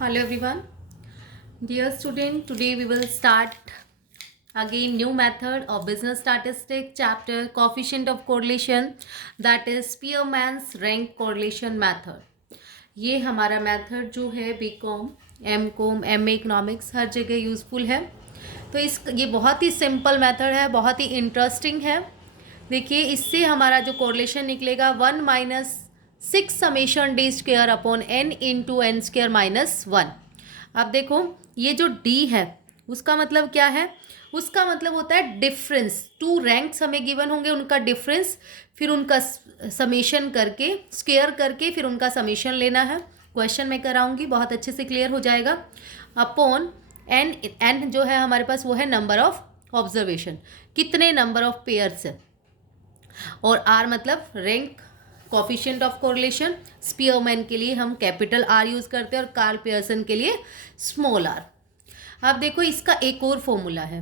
Hello everyone. Dear student, today we will start again new method of business statistics chapter coefficient of correlation, that is Spearman's rank correlation method. ये हमारा method जो है B Com M Com M economics हर जगह useful है। तो ये बहुत ही सिंपल मेथड है, बहुत ही इंटरेस्टिंग है। देखिए इससे हमारा जो कोरिलेशन निकलेगा 1 - 6 summation D square upon N into N square minus 1। अब देखो ये जो डी है उसका मतलब क्या है, उसका मतलब होता है डिफरेंस। टू रैंक्स हमें गिवन होंगे, उनका डिफरेंस, फिर उनका समेशन करके स्क्वेयर करके फिर उनका समेशन लेना है। क्वेश्चन में कराऊंगी, बहुत अच्छे से क्लियर हो जाएगा। अपॉन एन, एन जो है हमारे पास वो है नंबर ऑफ ऑब्जर्वेशन, कितने नंबर ऑफ पेयर्स है, और आर मतलब rank coefficient of correlation. Spearman के लिए हम कैपिटल आर यूज़ करते हैं और कार्ल पियर्सन के लिए स्मॉल आर। अब देखो इसका एक और फॉर्मूला है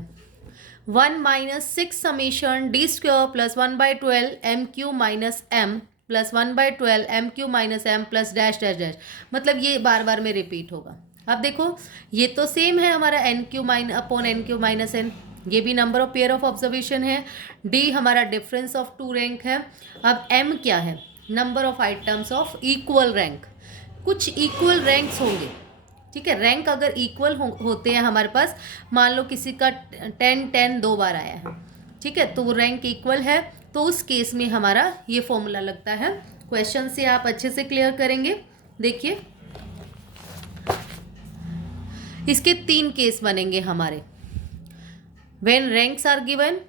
1 - 6 summation D square plus 1/12 M cube minus M plus 1/12 M cube minus M plus dash dash dash, मतलब ये बार बार में रिपीट होगा। अब देखो ये तो सेम है हमारा N cube upon N cube minus N, ये भी number of pair of observation है। डी हमारा डिफरेंस ऑफ टू रैंक है। अब एम क्या है, number of items of equal rank, कुछ इक्वल रैंक्स होंगे। ठीक है, रैंक अगर इक्वल होते हैं हमारे पास, मान लो किसी का 10 दो बार आया है, ठीक है, तो वो रैंक इक्वल है, तो उस केस में हमारा ये फॉर्मूला लगता है। क्वेश्चन से आप अच्छे से क्लियर करेंगे। देखिए इसके 3 केस बनेंगे हमारे, when ranks are given,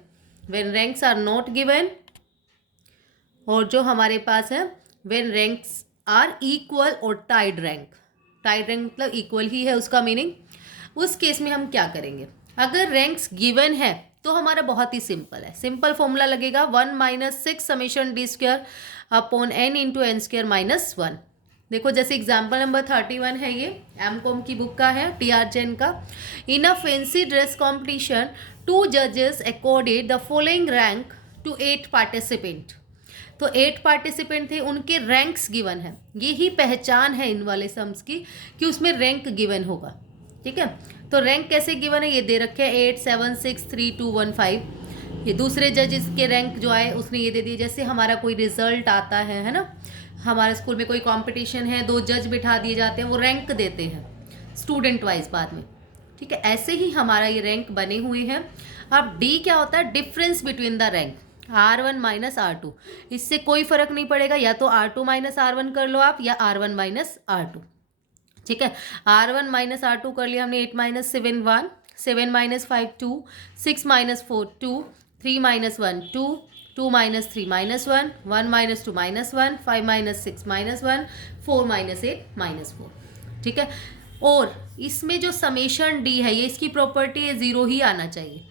when ranks are not given, और जो हमारे पास है व्हेन रैंक्स आर इक्वल और टाइड रैंक। टाइड रैंक मतलब इक्वल ही है उसका मीनिंग। उस केस में हम क्या करेंगे, अगर रैंक्स गिवन है तो हमारा बहुत ही सिंपल है, सिंपल फॉर्मूला लगेगा 1 - 6 summation D square upon N into N square minus 1। देखो जैसे एग्जाम्पल नंबर 31 है, ये एम कॉम की बुक का है, टी आर जैन का। इन अ फैंसी ड्रेस कॉम्पिटिशन 2 जजेस accorded the following rank to 8 participant. तो 8 पार्टिसिपेंट थे, उनके रैंक्स गिवन है। ये ही पहचान है इन वाले सम्स की कि उसमें रैंक गिवन होगा। ठीक है, तो रैंक कैसे गिवन है ये दे रखे हैं 8 7 6 3 2 1 5। ये दूसरे जजेस के रैंक जो आए उसने ये दे दिए। जैसे हमारा कोई रिजल्ट आता है ना, हमारे स्कूल में कोई कंपटीशन है, 2 जज बिठा दिए जाते हैं, वो रैंक देते हैं स्टूडेंट वाइज बाद में। ठीक है, ऐसे ही हमारा ये रैंक बने हुए हैं। अब डी क्या होता है, difference between the rank R1 minus R2। इससे कोई फर्क नहीं पड़ेगा, या तो R2 माइनस R1 कर लो आप, या R1 माइनस R2। ठीक है, R1 माइनस R2 कर लिया हमने, 8 - 7 1, 7 - 5 2, 6 - 4 2, 3 - 1 2, 2 - 3 - 1, 1 - 2 - 1, 5 - 6 - 1, 4 - 8 - 4। ठीक है, और इसमें जो समेशन डी है, ये इसकी प्रॉपर्टी है, 0 ही आना चाहिए,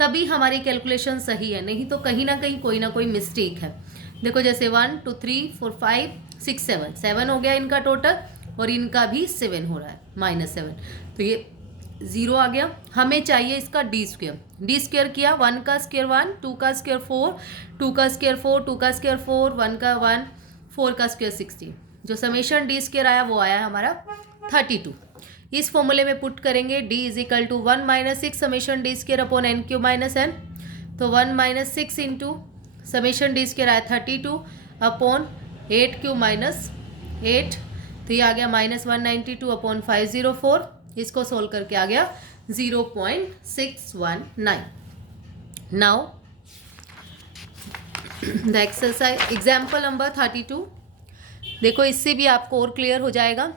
तभी हमारी कैलकुलेशन सही है, नहीं तो कहीं ना कहीं कोई ना कोई मिस्टेक है। देखो जैसे 1 2 3 4 5 6 7, 7 हो गया इनका टोटल, और इनका भी 7 हो रहा है -7, तो ये 0 आ गया। हमें चाहिए इसका डी स्क्वेयर। डी स्क्वेयर किया, 1 का स्क्वेयर 1, 2 का स्क्वेयर 4, 2 का स्क्वेयर 4, 2 का स्क्वेयर 4, 1 का 1, 4 का स्क्वेयर 16। जो समेशन डी स्क्वेयर आया वो आया हमारा 32। इस फॉर्मूले में पुट करेंगे d is equal to 1 - 6 summation D square upon N cube minus N. तो 1 - 6 इंटू समेशन डी स्क्वेयर आया 32 अपॉन 8 क्यू माइनस 8, तो ये आ गया -192 अपॉन 504। इसको सोल्व करके आ गया 0.619। Now the exercise example number 32। देखो इससे भी आपको और क्लियर हो जाएगा।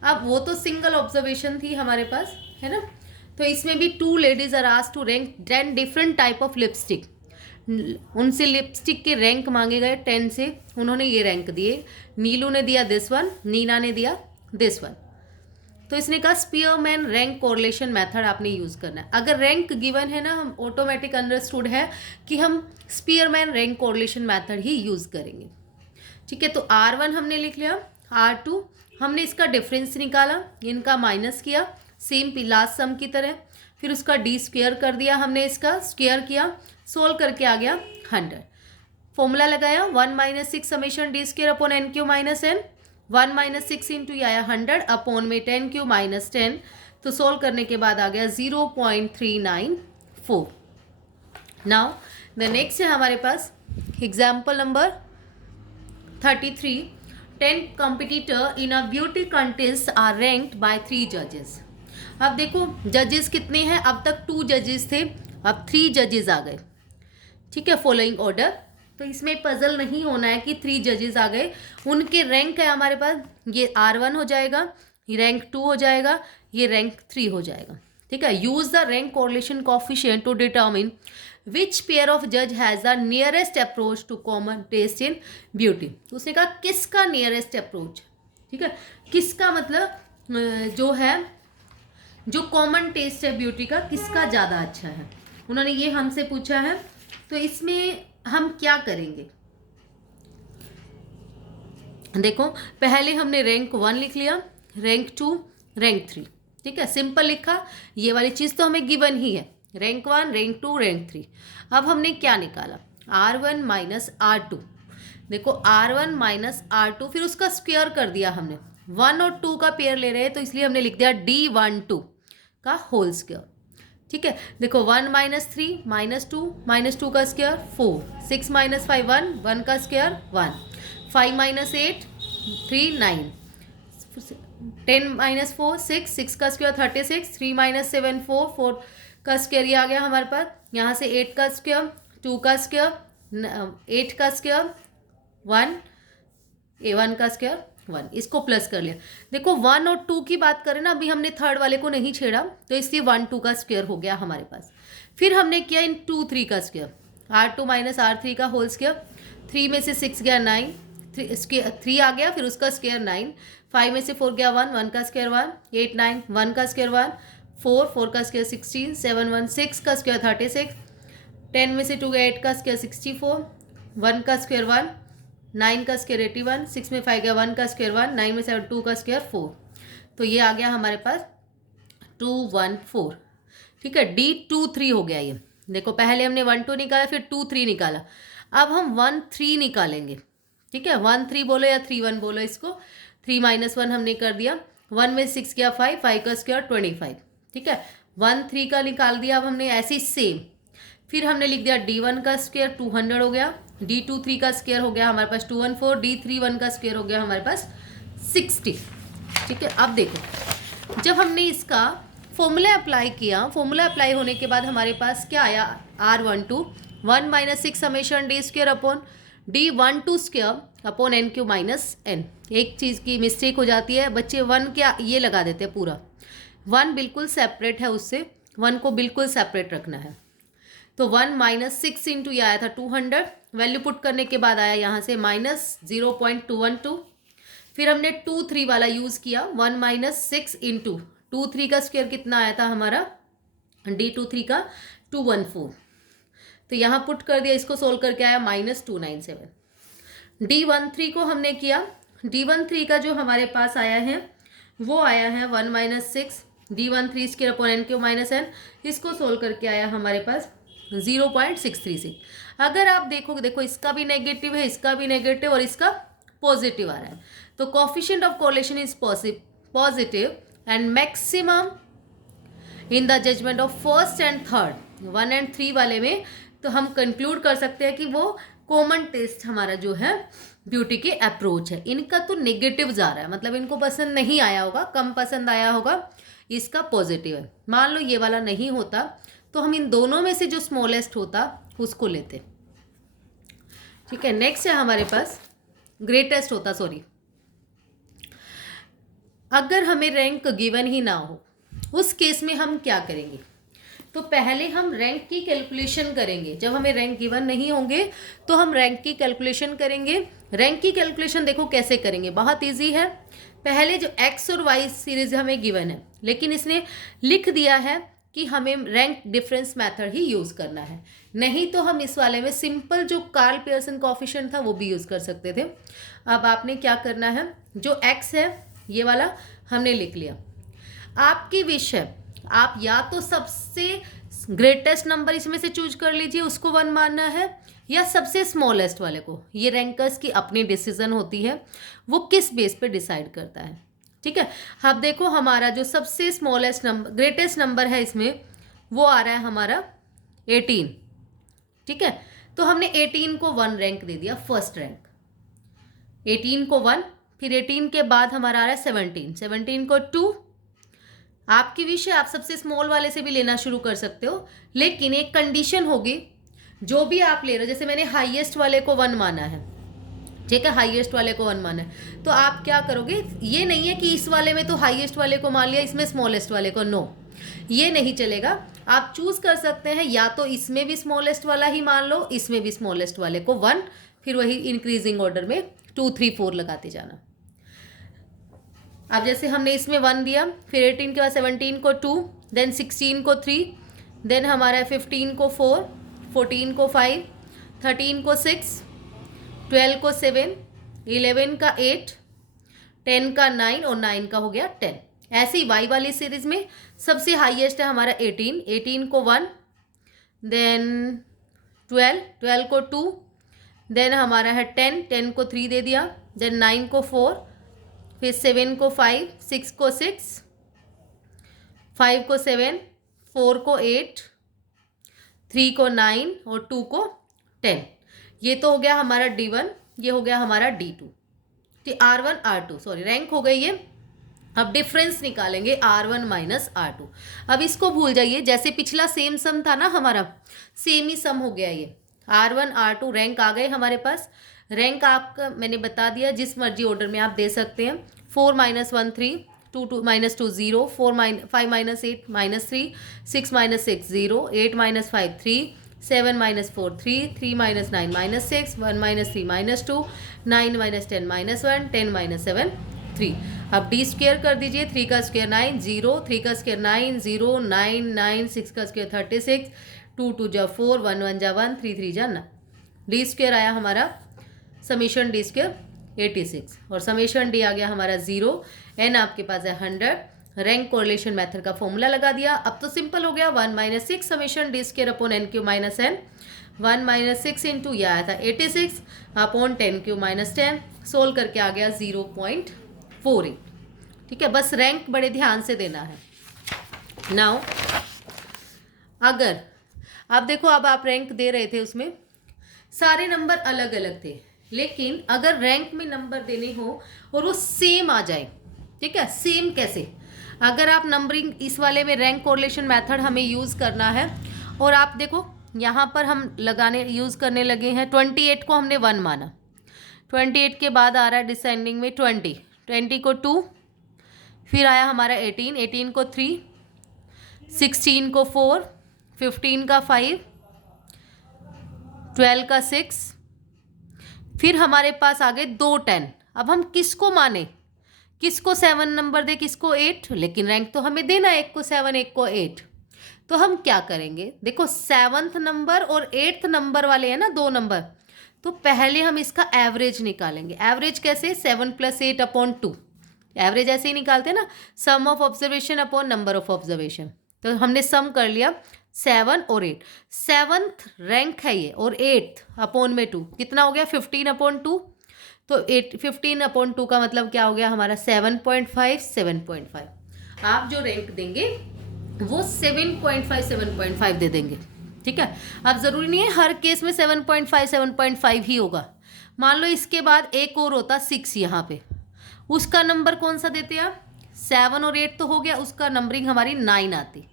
अब वो तो सिंगल ऑब्जर्वेशन थी हमारे पास, है ना, तो इसमें भी 2 ladies are asked to rank 10 different type of lipstick. उनसे लिपस्टिक के रैंक मांगे गए 10 से, उन्होंने ये रैंक दिए। नीलू ने दिया दिस वन, नीना ने दिया दिस वन। तो इसने कहा स्पीयरमैन रैंक कोरिलेशन मेथड आपने यूज़ करना है। अगर रैंक गिवन है ना, हम ऑटोमेटिक अंडरस्टूड है कि हम स्पीयरमैन रैंक कोरिलेशन मेथड ही यूज़ करेंगे। ठीक है, तो R1 हमने लिख लिया, R2 हमने इसका डिफरेंस निकाला, इनका माइनस किया सेम लास्ट सम की तरह, फिर उसका डी स्क्वेयर कर दिया हमने, इसका स्क्वेयर किया, सोल्व करके आ गया 100। फॉर्मूला लगाया 1 - 6 summation D square upon N cube minus N, 1 minus 6 into ये आया 100 अपॉन में 10 क्यू माइनस 10, तो सोल्व करने के बाद आ गया 0.394। नाउ द नेक्स्ट है हमारे पास example number 33। 10 competitor in a beauty contest are ranked by 3 judges। अब देखो जजेस कितने हैं, अब तक 2 जजेस थे, अब 3 जजेस आ गए। ठीक है, फॉलोइंग ऑर्डर। तो इसमें पजल नहीं होना है कि 3 जजेस आ गए, उनके रैंक है हमारे पास, ये R1 हो जाएगा, ये रैंक 2 हो जाएगा, ये रैंक 3 हो जाएगा। ठीक है, use the rank correlation coefficient to determine which pair of जज has the nearest approach to common taste in beauty. उसने कहा किसका नियरेस्ट अप्रोच। ठीक है, किसका मतलब जो है, जो कॉमन टेस्ट है ब्यूटी का, किसका ज़्यादा अच्छा है, उन्होंने ये हमसे पूछा है। तो इसमें हम क्या करेंगे, देखो पहले हमने रैंक 1 लिख लिया, रैंक 2, रैंक 3। ठीक है, सिंपल लिखा, ये वाली चीज़ तो हमें गिवन ही है, रैंक 1, रैंक 2, रैंक 3। अब हमने क्या निकाला, R1 माइनस R2। देखो R1 माइनस R2, फिर उसका स्क्वायर कर दिया हमने, 1 और 2 का पेयर ले रहे हैं तो इसलिए हमने लिख दिया D12 का होल स्क्वायर। ठीक है, देखो 1 माइनस 3 माइनस 2 का स्क्वायर 4, 6 माइनस 5 1, 1 का स्क्वायर 1, 5 माइनस 8 3 9, 10 माइनस 4 6, 6 का स्क्वायर 36, 3 माइनस 7 4, 4 का स्क्वायर ये आ गया हमारे पास, यहाँ से 8 का स्क्वायर, 2 का स्क्वायर, 8 का स्क्वायर 1, 1 का स्क्वायर 1, इसको प्लस कर लिया। देखो 1 और 2 की बात करें ना, अभी हमने थर्ड वाले को नहीं छेड़ा, तो इसलिए 1 2 का स्क्वायर हो गया हमारे पास। फिर हमने किया इन 2 3 का स्क्वायर, R2 माइनस R3 का होल स्क्वायर, 3 में से 6 गया 9, 3 आ गया, फिर उसका स्क्वायर 9, 5 में से 4 गया 1, 1 का स्क्वायर 1, 8 9, 1 का स्क्वायर 1, 4 4 का स्क्वायर 16, 7 1 6 का स्क्वायर 36, 10 में से 2 गया 8 का स्क्वायर 64, 1 का स्क्वायर 1, 9 का स्क्वायर 81, 6 में 5 गया 1 का स्क्वायर 1, 9 में से 2 का स्क्वायर 4। तो ये आ गया हमारे पास 214। ठीक है, D23 हो गया ये। देखो पहले हमने 1 2 निकाला, फिर 2 3 निकाला, अब हम 1 3 निकालेंगे। ठीक है, 1 3 बोलो या 3 1 बोलो इसको, 3 माइनस 1 हमने कर दिया, 1 में 6 गया 5, 5 का स्क्वायर 25। ठीक है, 1 3 का निकाल दिया, अब हमने ऐसे ही सेम, फिर हमने लिख दिया D1 का स्क्वायर 200 हो गया, D23 का स्क्वायर हो गया हमारे पास 214, D31 का स्क्वायर हो गया हमारे पास 60। ठीक है, अब देखो जब हमने इसका फॉर्मूला अप्लाई किया, फॉर्मूला अप्लाई होने के बाद हमारे पास क्या आया, R12 1 minus 6 summation D square upon D12 square upon N Q minus N। एक चीज़ की मिस्टेक हो जाती है, बच्चे 1 क्या ये लगा देते हैं, पूरा 1 बिल्कुल सेपरेट है उससे, 1 को बिल्कुल सेपरेट रखना है। तो 1 माइनस 6 इंटू ये आया था 200, वैल्यू पुट करने के बाद आया यहाँ से माइनस 0.212। फिर हमने 2 3 वाला यूज़ किया, 1 माइनस 6 इंटू 2 3 का स्क्वायर कितना आया था हमारा, D23 का 214। तो यहाँ पुट कर दिया, इसको सोल्व करके आया माइनस 297। D13 को हमने किया, D13 का जो हमारे पास आया है वो आया है 1 minus 6 D13 square upon N Q minus N। इसको सोल्व करके आया हमारे पास 0.636। अगर आप देखोगे, देखो इसका भी नेगेटिव है, इसका भी नेगेटिव और इसका पॉजिटिव आ रहा है, तो coefficient of correlation is positive and maximum in the judgement of first and third, 1 and 3 वाले में। तो हम कंक्लूड कर सकते हैं कि वो कॉमन टेस्ट हमारा जो है ब्यूटी के अप्रोच है। इनका तो नेगेटिव जा रहा है, मतलब इनको पसंद नहीं आया होगा, कम पसंद आया होगा, इसका पॉजिटिव है। मान लो ये वाला नहीं होता तो हम इन दोनों में से जो स्मॉलेस्ट होता उसको लेते। ठीक है, नेक्स्ट है हमारे पास ग्रेटेस्ट होता, सॉरी, अगर हमें रैंक गिवन ही ना हो उस केस में हम क्या करेंगे। तो पहले हम रैंक की कैलकुलेशन करेंगे, जब हमें रैंक गिवन नहीं होंगे तो हम रैंक की कैलकुलेशन करेंगे। रैंक की कैलकुलेशन देखो कैसे करेंगे, बहुत इजी है। पहले जो एक्स और वाई सीरीज हमें गिवन है, लेकिन इसने लिख दिया है कि हमें रैंक डिफरेंस मेथड ही यूज़ करना है, नहीं तो हम इस वाले में सिंपल जो कार्ल पियर्सन कोएफिशिएंट था वो भी यूज़ कर सकते थे। अब आपने क्या करना है, जो एक्स है ये वाला हमने लिख लिया, आपकी विश है आप या तो सबसे ग्रेटेस्ट नंबर इसमें से चूज कर लीजिए, उसको 1 मानना है, या सबसे स्मॉलेस्ट वाले को। ये रैंकर्स की अपनी डिसीजन होती है, वो किस बेस पे डिसाइड करता है। ठीक है, अब देखो हमारा जो सबसे स्मॉलेस्ट नंबर ग्रेटेस्ट नंबर है इसमें, वो आ रहा है हमारा 18। ठीक है, तो हमने 18 को 1 रैंक दे दिया, फर्स्ट रैंक। 18 को 1, फिर 18 के बाद हमारा आ रहा है 17, 17 को 2। आपकी विश है, आप सबसे स्मॉल वाले से भी लेना शुरू कर सकते हो, लेकिन एक कंडीशन होगी, जो भी आप ले रहे हो, जैसे मैंने हाईएस्ट वाले को 1 माना है, ठीक है, हाईएस्ट वाले को 1 माना है, तो आप क्या करोगे, ये नहीं है कि इस वाले में तो हाईएस्ट वाले को मान लिया, इसमें स्मॉलेस्ट वाले को, नो, ये नहीं चलेगा। आप चूज कर सकते हैं, या तो इसमें भी स्मॉलेस्ट वाला ही मान लो, इसमें भी स्मॉलेस्ट वाले को 1, फिर वही इंक्रीजिंग ऑर्डर में 2 3 4 लगाते जाना। अब जैसे हमने इसमें 1 दिया, फिर 18 के बाद 17 को 2, देन 16 को 3, देन हमारा 15 को 4, 14 को 5, 13 को 6, 12 को 7, 11 का 8, 10 का 9 और 9 का हो गया 10। ऐसे ही वाई वाली सीरीज में सबसे हाईएस्ट है हमारा 18, 18 को 1, देन 12, 12 को 2, देन हमारा है 10, 10 को 3 दे दिया, देन 9 को 4, फिर 7 को 5, 6 को 6, 5 को 7, 4 को 8, 3 को 9 और 2 को 10। ये तो हो गया हमारा D1, ये हो गया हमारा D2, R1 R2 sorry rank हो गई ये। अब डिफरेंस निकालेंगे R1 माइनस R2। अब इसको भूल जाइए, जैसे पिछला सेम सम था ना हमारा, सेम ही सम हो गया ये। R1 R2 रैंक आ गए हमारे पास। रैंक आपका मैंने बता दिया, जिस मर्जी ऑर्डर में आप दे सकते हैं। 4 - 1 3, 2 2 - 2 0, 5 - 8 -3, 6 - 6 0, 8 - 5 3, 7 - 4 3, 3 - 9 -6, 1 - 3 -2, 9 - 10 -1, 10 - 7 3। अब डी स्क्वेयर कर दीजिए, 3 का स्क्वेयर 9 0, 3 का स्क्वेयर 9 0, 9 9, 6 का स्क्वेयर 36, 2 2 जा 4, 1 1 जा 1, 3 3 जा 9। डी स्क्वेयर आया हमारा समीशन डी स्क्वेयर 86 और समीशन डी आ गया हमारा 0। एन आपके पास है 100। रैंक कोरिलेशन मेथड का फॉर्मूला लगा दिया। अब तो सिंपल हो गया, 1 - 6 summation D square upon N cube minus N. 1 - 6 into यह आया था 86 अपॉन 10 क्यू माइनस 10। सोल्व करके आ गया 0.48। ठीक है, बस रैंक बड़े ध्यान से देना है। नाउ अगर आप देखो, अब आप रैंक दे रहे थे, उसमें सारे नंबर अलग अलग थे, लेकिन अगर रैंक में नंबर देने हो और वो सेम आ जाए, ठीक है, सेम कैसे, अगर आप नंबरिंग इस वाले में रैंक कोरिलेशन मेथड हमें यूज़ करना है, और आप देखो यहाँ पर हम लगाने यूज़ करने लगे हैं। 28 को हमने 1 माना, 28 के बाद आ रहा है डिसेंडिंग में 20, 20 को 2, फिर आया हमारा 18, 18 को 3, 16 को 4, 15 का 5, 12 का 6, फिर हमारे पास आ गए 2 10। अब हम किसको माने, किसको 7 नंबर दे, किसको 8, लेकिन रैंक तो हमें देना है, एक को 7 एक को 8। तो हम क्या करेंगे, देखो 7th नंबर और 8th नंबर वाले हैं ना 2 नंबर, तो पहले हम इसका एवरेज निकालेंगे। एवरेज कैसे, 7 + 8 अपॉन 2। एवरेज ऐसे ही निकालते हैं ना, sum of observation upon number of observation. तो हमने सम कर लिया 7 और 8, 7th रैंक है ये, और 8th अपॉन में 2 कितना हो गया, 15 अपॉन 2। तो 15 अपॉन 2 का मतलब क्या हो गया हमारा 7.5, 7.5। आप जो रैंक देंगे वो 7.5, 7.5 दे देंगे। ठीक है, अब ज़रूरी नहीं है हर केस में 7.5, 7.5 ही होगा। मान लो इसके बाद एक और होता 6 यहाँ पे, उसका नंबर कौन सा देते आप, 7 और 8 तो हो गया, उसका नंबरिंग हमारी 9 आती।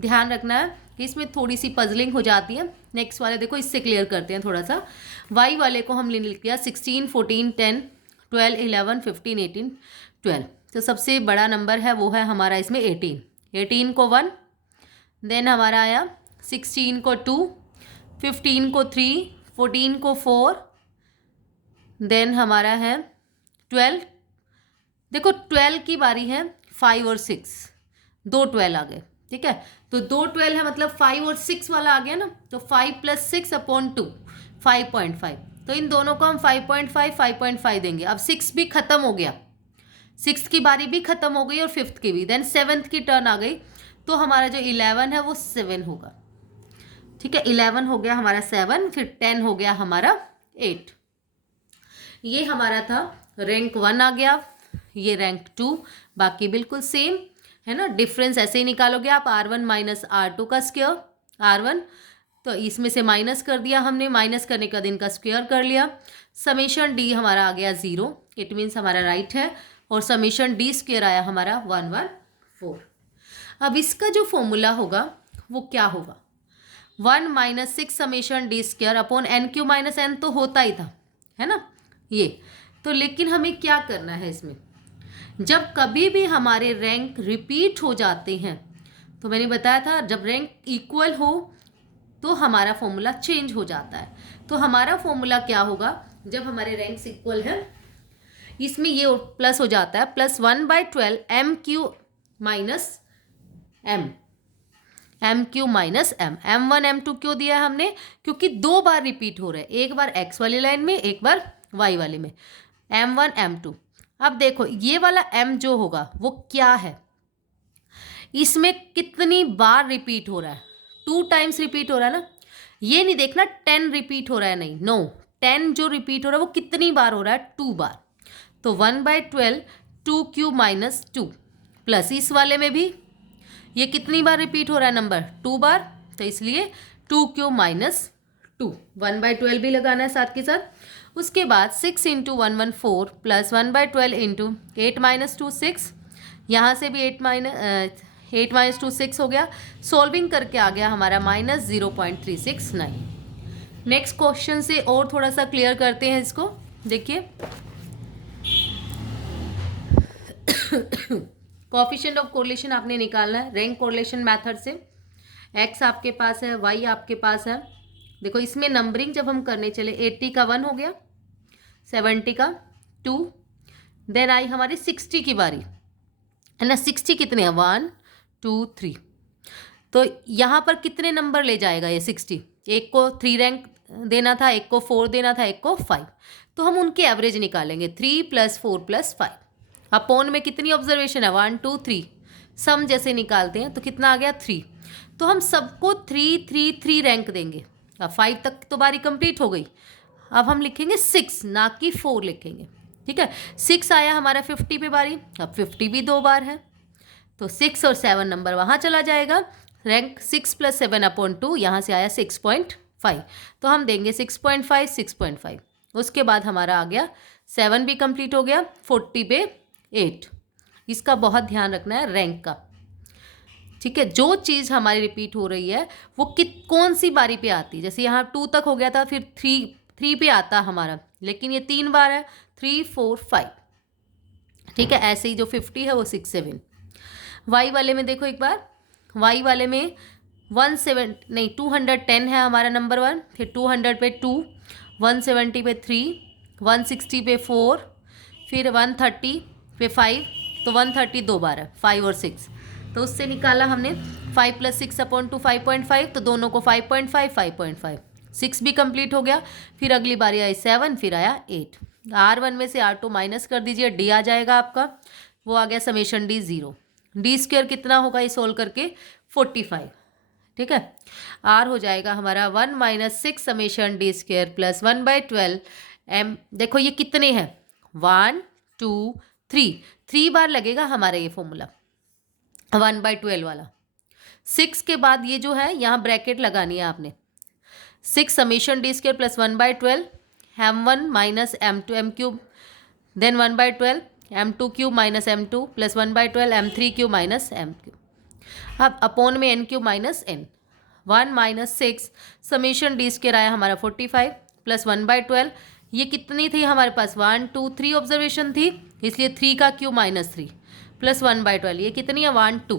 ध्यान रखना है कि इसमें थोड़ी सी पजलिंग हो जाती है। नेक्स्ट वाले देखो, इससे क्लियर करते हैं थोड़ा सा। वाई वाले को हमने लिख दिया 16, 14, 10, 12, 11, 15, 18, 12। तो सबसे बड़ा नंबर है वो है हमारा इसमें 18। 18 को 1, देन हमारा आया 16 को 2, 15 को 3, 14 को 4, देन हमारा है 12। देखो 12 की बारी है, 5 और 6, 2 12 आ गए। ठीक है, तो 2 12 है मतलब 5 और 6 वाला आ गया ना, तो 5 + 6 अपॉन 2, 5.5। तो इन दोनों को हम 5.5, 5.5 देंगे। अब 6 भी खत्म हो गया, 6th की बारी भी खत्म हो गई और 5th की भी। देन 7th की टर्न आ गई, तो हमारा जो 11 है वो 7 होगा। ठीक है, 11 हो गया हमारा 7, फिर 10 हो गया हमारा 8। ये हमारा था रैंक 1 आ गया, ये रैंक 2, बाकी बिल्कुल सेम है ना। डिफरेंस ऐसे ही निकालोगे आप, R1 माइनस R2 का स्क्वायर, R1 तो इसमें से माइनस कर दिया हमने, माइनस करने का दिन का स्क्वायर कर लिया। समेशन डी हमारा आ गया 0, इट मीन्स हमारा राइट है, और समेशन डी स्क्वायर आया हमारा 114। अब इसका जो फॉर्मूला होगा वो क्या होगा, 1 minus 6 summation D square upon N cube minus N तो होता ही था, है ना ये तो। लेकिन हमें क्या करना है इसमें, जब कभी भी हमारे रैंक रिपीट हो जाते हैं, तो मैंने बताया था जब रैंक इक्वल हो तो हमारा फॉर्मूला चेंज हो जाता है। तो हमारा फॉर्मूला क्या होगा, जब हमारे रैंक्स इक्वल है, इसमें ये प्लस हो जाता है, plus 1/12 M cube minus M, M cube minus M. M1 M2 क्यों दिया है हमने, क्योंकि 2 बार रिपीट हो रहा है, एक बार x वाली लाइन में, एक बार y वाले में, M1 M2। अब देखो ये वाला m जो होगा वो क्या है, इसमें कितनी बार रिपीट हो रहा है, 2 टाइम्स रिपीट हो रहा है ना। ये नहीं देखना 10 रिपीट हो रहा है, नहीं, नो, 10 जो रिपीट हो रहा है वो कितनी बार हो रहा है, 2 बार। तो 1/12 2 क्यू माइनस 2, प्लस इस वाले में भी ये कितनी बार रिपीट हो रहा है नंबर, 2 बार, तो इसलिए 2 क्यू माइनस 2, 1/12 भी लगाना है साथ के साथ। उसके बाद 6 इंटू 114 प्लस 1/12 इंटू 8 माइनस 2 6, यहाँ से भी 8 माइनस 2 6 हो गया। सॉल्विंग करके आ गया हमारा माइनस 0.369। नेक्स्ट क्वेश्चन से और थोड़ा सा क्लियर करते हैं इसको, देखिए कोएफिशिएंट ऑफ कोरिलेशन आपने निकालना है रैंक कोरिलेशन मेथड से। x आपके पास है, y आपके पास है। देखो इसमें नंबरिंग जब हम करने चले, 80 का 1 हो गया, 70 का 2, देन आई हमारी 60 की बारी, है ना। 60 कितने हैं, 1 2 3, तो यहाँ पर कितने नंबर ले जाएगा ये 60, एक को 3 रैंक देना था, एक को 4 देना था, एक को 5, तो हम उनके एवरेज निकालेंगे, 3 + 4 + 5। अपॉन में कितनी ऑब्जर्वेशन है, 1 2 3, सम जैसे निकालते हैं तो कितना आ गया 3, तो हम सबको 3 3 3 रैंक देंगे। अब 5 तक तो बारी कंप्लीट हो गई, अब हम लिखेंगे 6 ना कि 4 लिखेंगे, ठीक है। 6 आया हमारा 50 पे बारी, अब 50 भी 2 बार है, तो 6 और 7 नंबर वहाँ चला जाएगा। रैंक 6 + 7/2, यहाँ से आया 6.5, तो हम देंगे 6.5 6.5। उसके बाद हमारा आ गया 7 भी कंप्लीट हो गया, 40 पे 8। इसका बहुत ध्यान रखना है रैंक का, ठीक है। जो चीज़ हमारी रिपीट हो रही है वो कौन सी बारी पे आती है, जैसे यहाँ 2 तक हो गया था, फिर 3 पे आता हमारा, लेकिन ये 3 बार है, 3 4 5, ठीक है। ऐसे ही जो 50 है वो 6 7। वाई वाले में देखो एक बार, वाई वाले में 210 है हमारा नंबर 1, फिर 200 पे 2, 170 पे 3, 160 पे 4, फिर 130 पे 5, तो 130 2 बार है, 5 और 6, तो उससे निकाला हमने 5 + 6/2 5.5, तो दोनों को 5.5 5.5, 6 भी कंप्लीट हो गया। फिर अगली बारी आई 7, फिर आया 8। R1 में से R2 माइनस कर दीजिए, D आ जाएगा आपका, वो आ गया समेशन D 0। D स्क्वायर कितना होगा ये सोल्व करके, 45, ठीक है। R हो जाएगा हमारा 1 - 6 summation D square plus 1/12 M। देखो ये कितने हैं, 1 2 3 बार लगेगा हमारा ये फॉर्मूला 1/12 वाला। 6 के बाद ये जो है यहाँ ब्रैकेट लगानी है आपने, 6 summation D square plus 1/12 M1 minus M2 M cube, then 1/12 M2 cube minus M2 plus 1/12 M3 cube minus M cube. अब अपॉन में N cube minus N, 1 - 6 summation D square आया हमारा 45 प्लस 1/12, ये कितनी थी हमारे पास, 1 2 3 ऑब्जर्वेशन थी, इसलिए 3 का क्यूब माइनस 3 प्लस 1/12, ये कितनी है 1 2,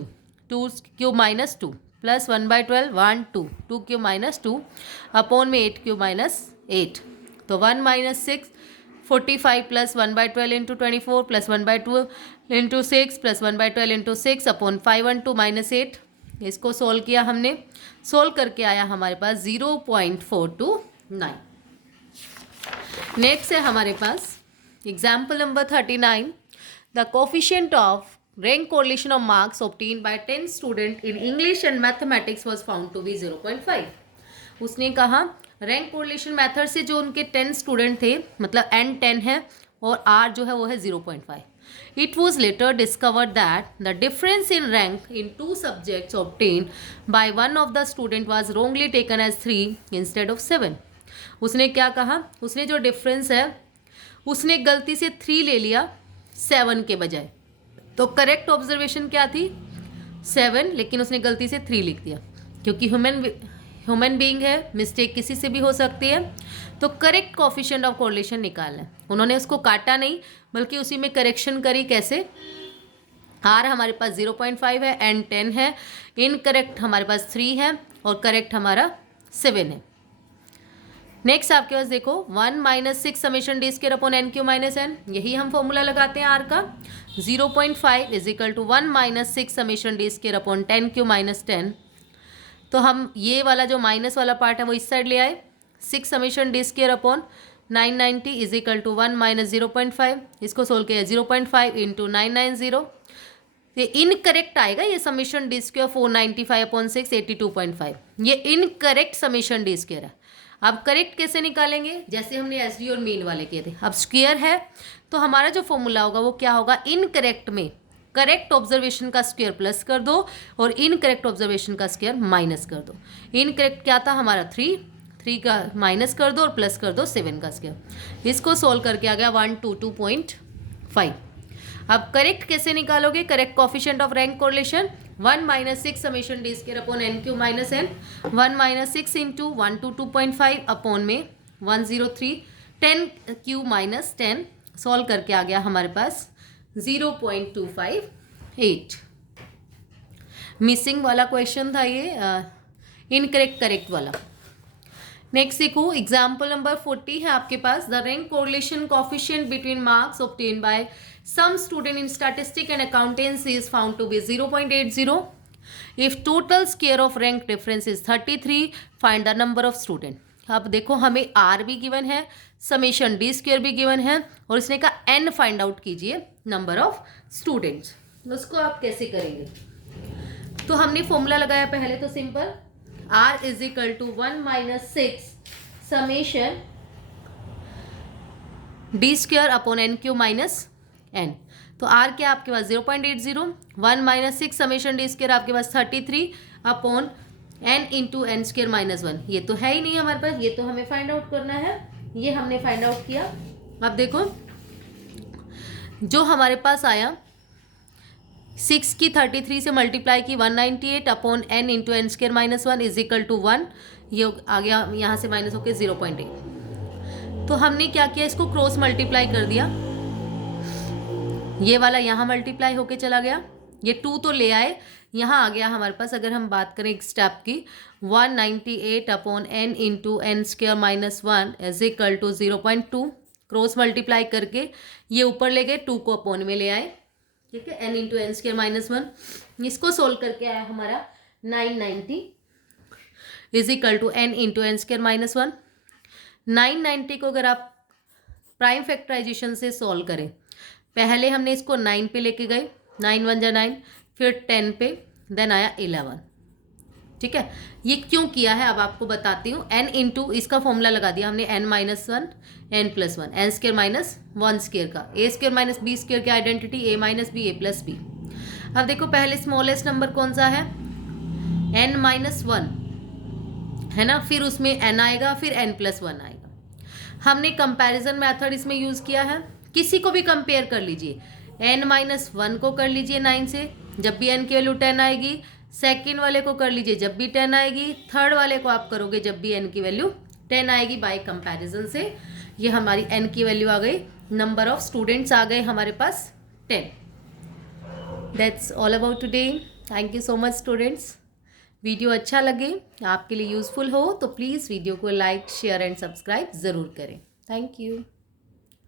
2 cube minus 2 plus 1/12 1 2, 2 cube minus 2 upon में 8 क्यूब माइनस 8, तो 1 - 6 45 plus 1/12 into 24 plus 1/2 into 6 plus 1/12 into 6 upon 512 minus 8। इसको सोल्व किया हमने, सोल्व करके आया हमारे पास 0.429। नेक्स्ट है हमारे पास example number 39, the coefficient of rank correlation of marks obtained by 10 student in English and mathematics was found to be 0.5. उसने कहा रैंक कोरिलेशन मेथड से जो उनके 10 स्टूडेंट थे, मतलब n 10 है और r जो है वो है 0.5. It was later discovered that the difference in rank in two subjects obtained by one of the student was wrongly taken as 3 instead of 7. उसने क्या कहा, उसने जो डिफरेंस है उसने गलती से 3 ले लिया 7 के बजाय. तो करेक्ट ऑब्जर्वेशन क्या थी 7, लेकिन उसने गलती से 3 लिख दिया. क्योंकि ह्यूमन बीइंग है, मिस्टेक किसी से भी हो सकती है. तो करेक्ट कोफिशिएंट ऑफ कोरिलेशन निकालना है. उन्होंने उसको काटा नहीं बल्कि उसी में करेक्शन करी. कैसे, आर हमारे पास 0.5 है, एन 10 है, इनकरेक्ट हमारे पास 3 है और करेक्ट हमारा 7 है. नेक्स्ट आपके पास देखो 1 - 6 summation D square upon N cube minus N. यही हम फॉर्मूला लगाते हैं आर का. 0.5 is equal to 1 - 6 summation D square upon 10 cube minus 10. तो हम ये वाला जो माइनस वाला पार्ट है वो इस साइड ले आए. 6 summation D square upon 990 is equal to 1 - 0.5. इसको सोल्व किया 0.5 इंटू 990. ये इनकरेक्ट आएगा. ये समेशन डी स्क्वायर 495 अपॉन 6 82.5. ये इनकरेक्ट समेशन डी स्क्वायर है. अब करेक्ट कैसे निकालेंगे, जैसे हमने एस डी और मीन वाले किए थे. अब स्क्वायर है तो हमारा जो फॉर्मूला होगा वो क्या होगा, इनकरेक्ट में करेक्ट ऑब्जर्वेशन का स्क्वायर प्लस कर दो और इनकरेक्ट ऑब्जर्वेशन का स्क्वायर माइनस कर दो. इनकरेक्ट क्या था हमारा 3 का माइनस कर दो और प्लस कर दो 7 का स्क्वायर. इसको सोल्व करके आ गया 122.5. अब करेक्ट कैसे निकालोगे, correct coefficient of rank correlation 1 - 6 summation D square upon N cube minus N. 1 - 6 into 122.5 upon में 103 10 क्यू माइनस 10. सॉल्व करके आ गया हमारे पास 0.258. मिसिंग वाला क्वेश्चन था ये, इनकरेक्ट करेक्ट वाला. नेक्स्ट देखो एग्जाम्पल नंबर 40 है आपके पास. The rank correlation coefficient between marks obtained by some student in statistics and accountancy is found to be 0.80. if total square of rank difference is 33, find the number of student. अब देखो हमें r भी given है, summation D square भी given है और इसने कहा n फाइंड आउट कीजिए नंबर ऑफ स्टूडेंट्स. उसको आप कैसे करेंगे, तो हमने फॉर्मूला लगाया पहले. तो simple r is equal to 1 - 6 summation D square upon N cube minus N. तो आर क्या आपके पास 0.80. 1 - 6 समेशन डी स्क्वायर आपके पास 33 upon N into N square minus 1. ये तो है ही नहीं हमारे पास, ये तो हमें फाइंड आउट करना है. ये हमने फाइंड आउट किया. अब देखो जो हमारे पास आया 6 की 33 से मल्टीप्लाई की 198 upon N into N square minus 1 is equal to 1. ये आ गया यहाँ से माइनस होकर 0.8. तो हमने क्या किया, इसको क्रॉस मल्टीप्लाई कर दिया. ये वाला यहाँ मल्टीप्लाई होके चला गया, ये 2 तो ले आए, यहाँ आ गया हमारे पास. अगर हम बात करें एक स्टेप की 198 upon N into N square minus 1 is equal to 0.2. Cross multiply करके ये ऊपर ले गए, 2 को अपॉन में ले आए. ठीक है, N into N square minus 1. इसको सोल्व करके आया हमारा 990 is equal to N into N square minus 1. 990 को अगर आप प्राइम फैक्टराइजेशन से सॉल्व करें, पहले हमने इसको 9 पे लेके गए, 9 × 1 = 9, फिर 10 पे, देन आया 11. ठीक है, ये क्यों किया है अब आपको बताती हूँ. n इंटू इसका फॉर्मूला लगा दिया हमने n - 1 n + 1 n square minus 1 square का a square minus b square की identity a - b a + b. अब देखो पहले स्मॉलेस्ट नंबर कौन सा है, n - 1 है ना, फिर उसमें n आएगा, फिर n + 1 आएगा. हमने कंपैरिजन मेथड इसमें यूज़ किया है. किसी को भी कंपेयर कर लीजिए, n - 1 को कर लीजिए 9 से, जब भी n की वैल्यू 10 आएगी. सेकंड वाले को कर लीजिए जब भी 10 आएगी. थर्ड वाले को आप करोगे जब भी n की वैल्यू 10 आएगी. बाय कंपैरिजन से ये हमारी n की वैल्यू आ गई. नंबर ऑफ स्टूडेंट्स आ गए हमारे पास 10. That's all about today. Thank you so much students. Video अच्छा लगे, आपके लिए यूज़फुल हो तो प्लीज़ वीडियो को लाइक शेयर एंड सब्सक्राइब ज़रूर करें. Thank you.